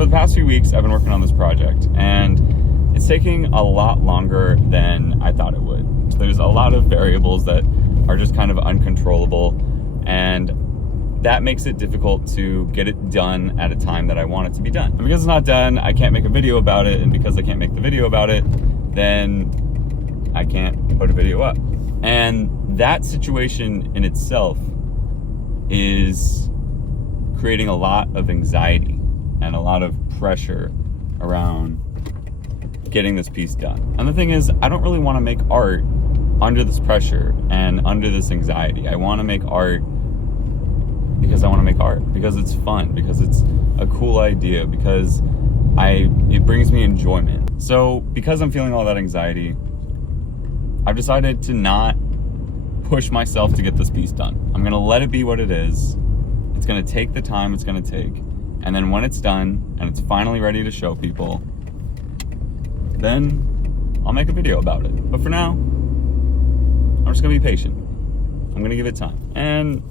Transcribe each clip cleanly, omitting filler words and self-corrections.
for the past few weeks, I've been working on this project, and it's taking a lot longer than I thought it would. So there's a lot of variables that are just kind of uncontrollable, and that makes it difficult to get it done at a time that I want it to be done. And because it's not done, I can't make a video about it, and because I can't make the video about it, then I can't put a video up. And that situation in itself is creating a lot of anxiety and a lot of pressure around getting this piece done. And the thing is, I don't really want to make art under this pressure and under this anxiety. I want to make art because I want to make art, because it's fun, because it's a cool idea, because it brings me enjoyment. So because I'm feeling all that anxiety, I've decided to not push myself to get this piece done. I'm gonna let it be what it is. It's gonna take the time it's gonna take. And then when it's done and it's finally ready to show people, then I'll make a video about it. But for now, I'm just gonna be patient. I'm gonna give it time. And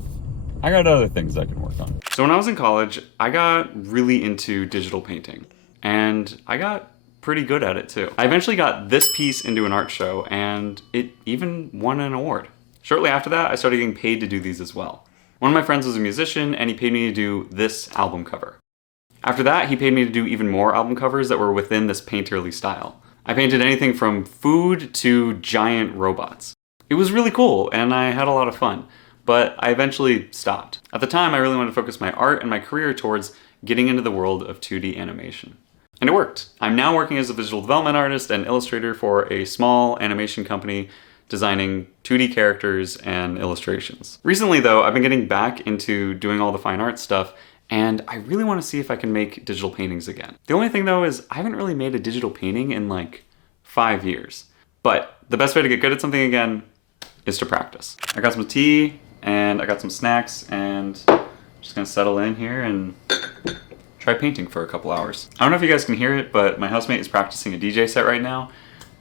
I got other things I can work on. So when I was in college, I got really into digital painting. And I got pretty good at it too. I eventually got this piece into an art show, and it even won an award. Shortly after that, I started getting paid to do these as well. One of my friends was a musician, and he paid me to do this album cover. After that, he paid me to do even more album covers that were within this painterly style. I painted anything from food to giant robots. It was really cool, and I had a lot of fun, but I eventually stopped. At the time, I really wanted to focus my art and my career towards getting into the world of 2D animation. And it worked. I'm now working as a visual development artist and illustrator for a small animation company designing 2D characters and illustrations. Recently though, I've been getting back into doing all the fine art stuff, and I really want to see if I can make digital paintings again. The only thing though is I haven't really made a digital painting in like 5 years. But the best way to get good at something again is to practice. I got some tea and I got some snacks, and I'm just gonna settle in here and try painting for a couple hours. I don't know if you guys can hear it, but my housemate is practicing a DJ set right now.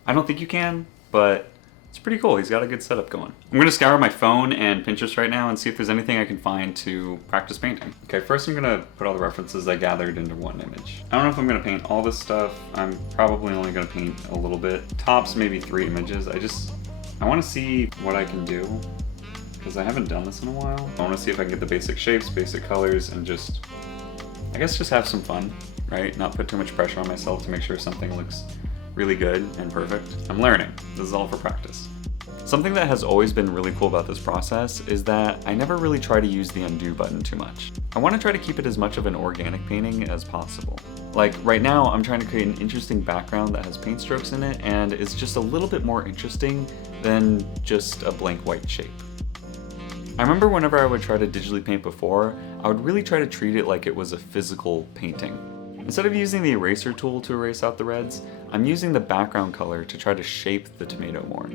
I don't think you can, but it's pretty cool. He's got a good setup going. I'm gonna scour my phone and Pinterest right now and see if there's anything I can find to practice painting. Okay, first I'm gonna put all the references I gathered into one image. I don't know if I'm gonna paint all this stuff. I'm probably only gonna paint a little bit. Tops maybe 3 images. I wanna see what I can do, because I haven't done this in a while. I wanna see if I can get the basic shapes, basic colors, and just have some fun, right? Not put too much pressure on myself to make sure something looks really good and perfect. I'm learning. This is all for practice. Something that has always been really cool about this process is that I never really try to use the undo button too much. I want to try to keep it as much of an organic painting as possible. Like right now, I'm trying to create an interesting background that has paint strokes in it and is just a little bit more interesting than just a blank white shape. I remember whenever I would try to digitally paint before, I would really try to treat it like it was a physical painting. Instead of using the eraser tool to erase out the reds, I'm using the background color to try to shape the tomato more.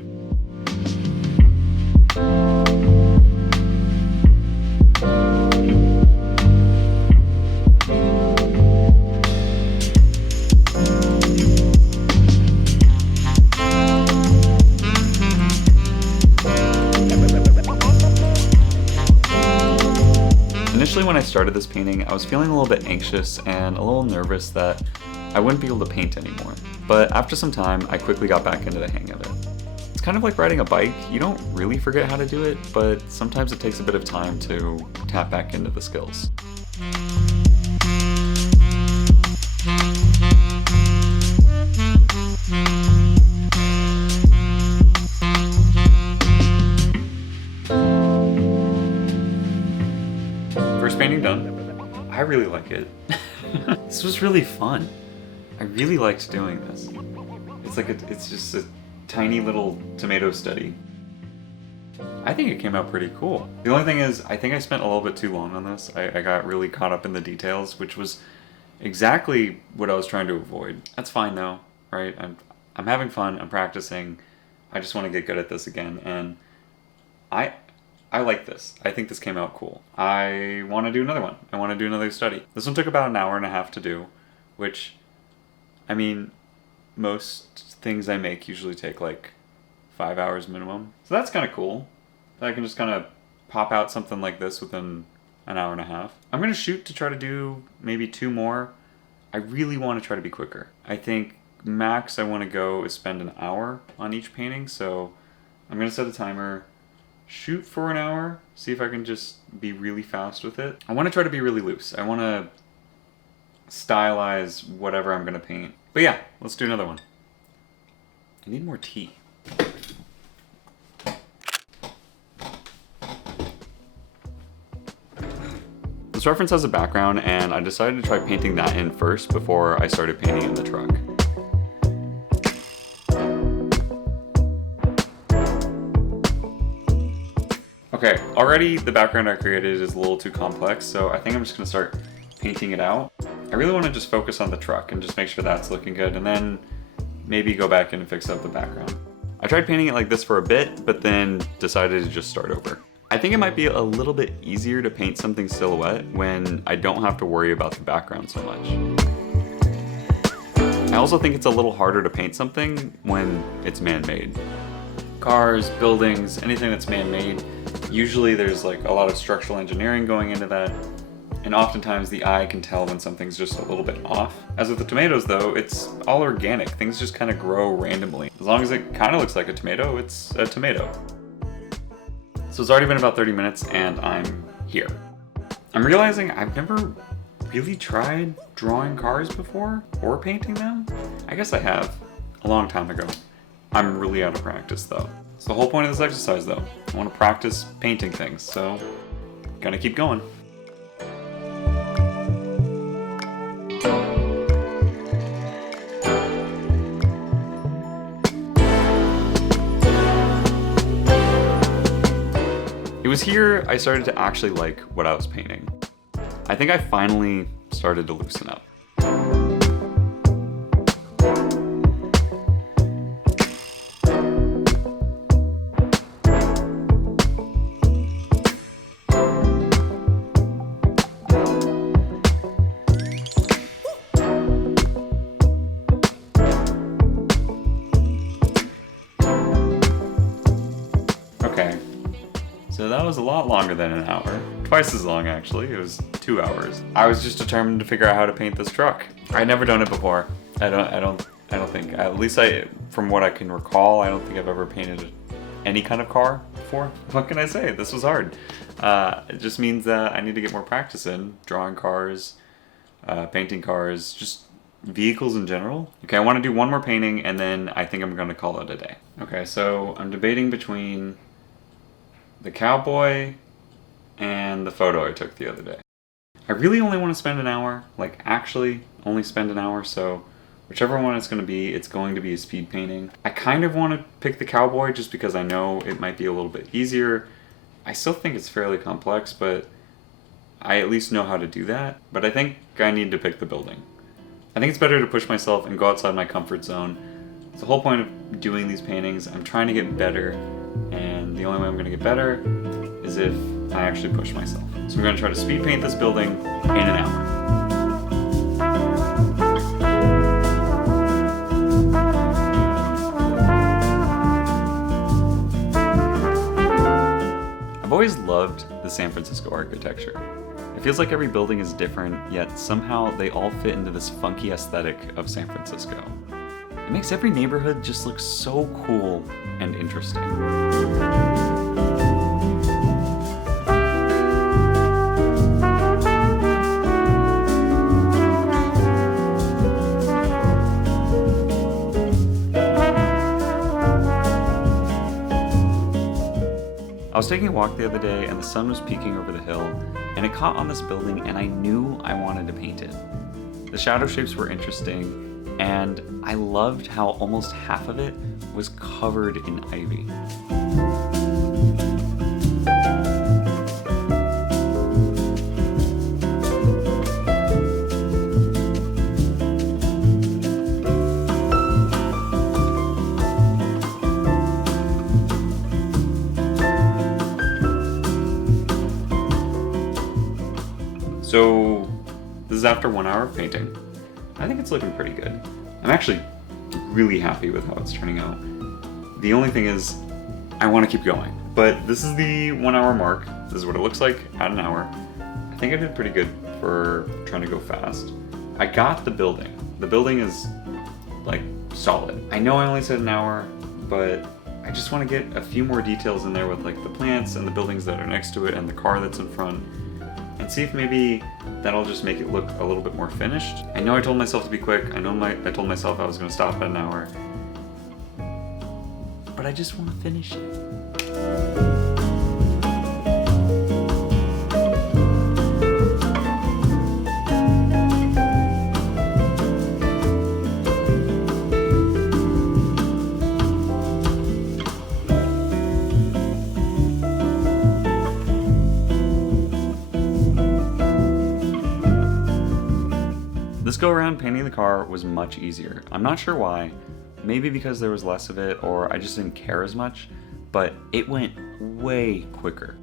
Initially when I started this painting, I was feeling a little bit anxious and a little nervous that I wouldn't be able to paint anymore. But after some time, I quickly got back into the hang of it. It's kind of like riding a bike. You don't really forget how to do it, but sometimes it takes a bit of time to tap back into the skills. First painting done. I really like it. This was really fun. I really liked doing this. It's just a tiny little tomato study. I think it came out pretty cool. The only thing is, I think I spent a little bit too long on this. I got really caught up in the details, which was exactly what I was trying to avoid. That's fine though, right? I'm having fun, I'm practicing. I just want to get good at this again, and I like this. I think this came out cool. I want to do another one. I want to do another study. This one took about an hour and a half to do, which, I mean, most things I make usually take like 5 hours minimum. So that's kind of cool. I can just kind of pop out something like this within an hour and a half. I'm going to shoot to try to do maybe 2 more. I really want to try to be quicker. I think max I want to go is spend an hour on each painting, so I'm going to set a timer, shoot for an hour, see if I can just be really fast with it. I want to try to be really loose. I want to stylize whatever I'm going to paint. But yeah, let's do another one. I need more tea. This reference has a background, and I decided to try painting that in first before I started painting in the truck. Okay, already the background I created is a little too complex, so I think I'm just gonna start painting it out. I really want to just focus on the truck and just make sure that's looking good, and then maybe go back in and fix up the background. I tried painting it like this for a bit, but then decided to just start over. I think it might be a little bit easier to paint something silhouette when I don't have to worry about the background so much. I also think it's a little harder to paint something when it's man-made. Cars, buildings, anything that's man-made, usually there's like a lot of structural engineering going into that, and oftentimes the eye can tell when something's just a little bit off. As with the tomatoes though, it's all organic. Things just kind of grow randomly. As long as it kind of looks like a tomato, it's a tomato. So it's already been about 30 minutes and I'm here. I'm realizing I've never really tried drawing cars before or painting them. I guess I have a long time ago. I'm really out of practice though. It's the whole point of this exercise though. I want to practice painting things, so gonna keep going. It was here I started to actually like what I was painting. I think I finally started to loosen up. Okay. So that was a lot longer than an hour. Twice as long actually, it was 2 hours. I was just determined to figure out how to paint this truck. I'd never done it before. I don't think, at least from what I can recall, I don't think I've ever painted any kind of car before. What can I say? This was hard. It just means that I need to get more practice in drawing cars, painting cars, just vehicles in general. Okay, I want to do one more painting and then I think I'm gonna call it a day. Okay, so I'm debating between the cowboy and the photo I took the other day. I really only want to spend an hour, like actually only spend an hour, so whichever one it's going to be a speed painting. I kind of want to pick the cowboy just because I know it might be a little bit easier. I still think it's fairly complex, but I at least know how to do that. But I think I need to pick the building. I think it's better to push myself and go outside my comfort zone. It's the whole point of doing these paintings. I'm trying to get better, and the only way I'm going to get better is if I actually push myself. So I'm going to try to speed paint this building in an hour. I've always loved the San Francisco architecture. It feels like every building is different, yet somehow they all fit into this funky aesthetic of San Francisco. It makes every neighborhood just look so cool and interesting. I was taking a walk the other day and the sun was peeking over the hill, and it caught on this building and I knew I wanted to paint it. The shadow shapes were interesting, and I loved how almost half of it was covered in ivy. So this is after 1 hour of painting. I think it's looking pretty good. I'm actually really happy with how it's turning out. The only thing is, I want to keep going. But this is the 1 hour mark. This is what it looks like at an hour. I think I did pretty good for trying to go fast. I got the building. The building is like solid. I know I only said an hour, but I just want to get a few more details in there with like the plants and the buildings that are next to it and the car that's in front, and see if maybe that'll just make it look a little bit more finished. I know I told myself to be quick. I told myself I was going to stop at an hour, but I just want to finish it. This go around painting the car was much easier. I'm not sure why. Maybe because there was less of it, or I just didn't care as much, but it went way quicker.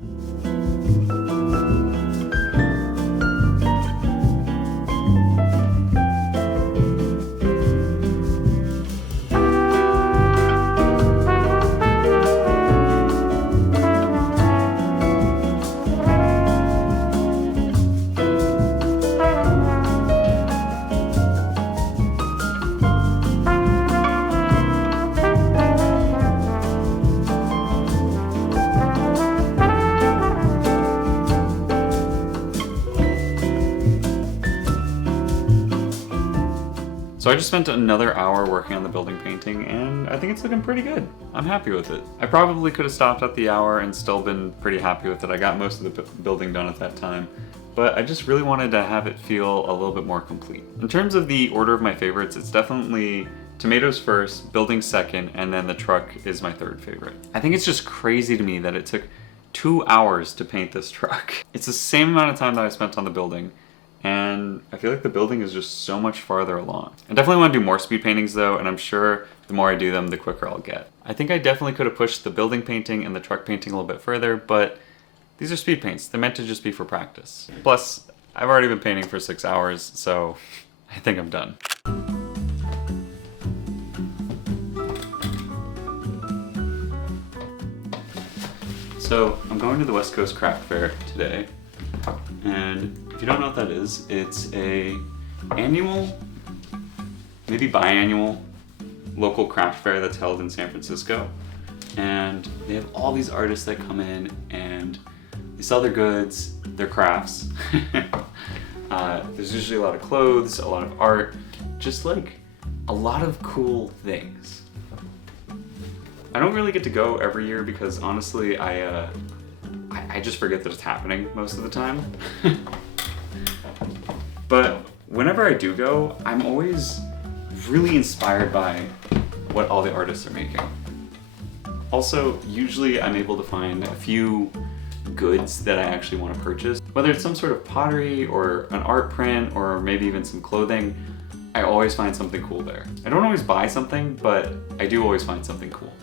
So I just spent another hour working on the building painting, and I think it's looking pretty good. I'm happy with it. I probably could have stopped at the hour and still been pretty happy with it. I got most of the building done at that time, but I just really wanted to have it feel a little bit more complete. In terms of the order of my favorites, it's definitely tomatoes first, building second, and then the truck is my third favorite. I think it's just crazy to me that it took 2 hours to paint this truck. It's the same amount of time that I spent on the building, and I feel like the building is just so much farther along. I definitely want to do more speed paintings though, and I'm sure the more I do them, the quicker I'll get. I think I definitely could have pushed the building painting and the truck painting a little bit further, but these are speed paints. They're meant to just be for practice. Plus, I've already been painting for 6 hours, so I think I'm done. So I'm going to the West Coast Craft Fair today, and if you don't know what that is, it's a annual, maybe biannual, local craft fair that's held in San Francisco. And they have all these artists that come in and they sell their goods, their crafts. There's usually a lot of clothes, a lot of art, just like a lot of cool things. I don't really get to go every year because honestly, I just forget that it's happening most of the time. But whenever I do go, I'm always really inspired by what all the artists are making. Also, usually I'm able to find a few goods that I actually want to purchase. Whether it's some sort of pottery or an art print or maybe even some clothing, I always find something cool there. I don't always buy something, but I do always find something cool.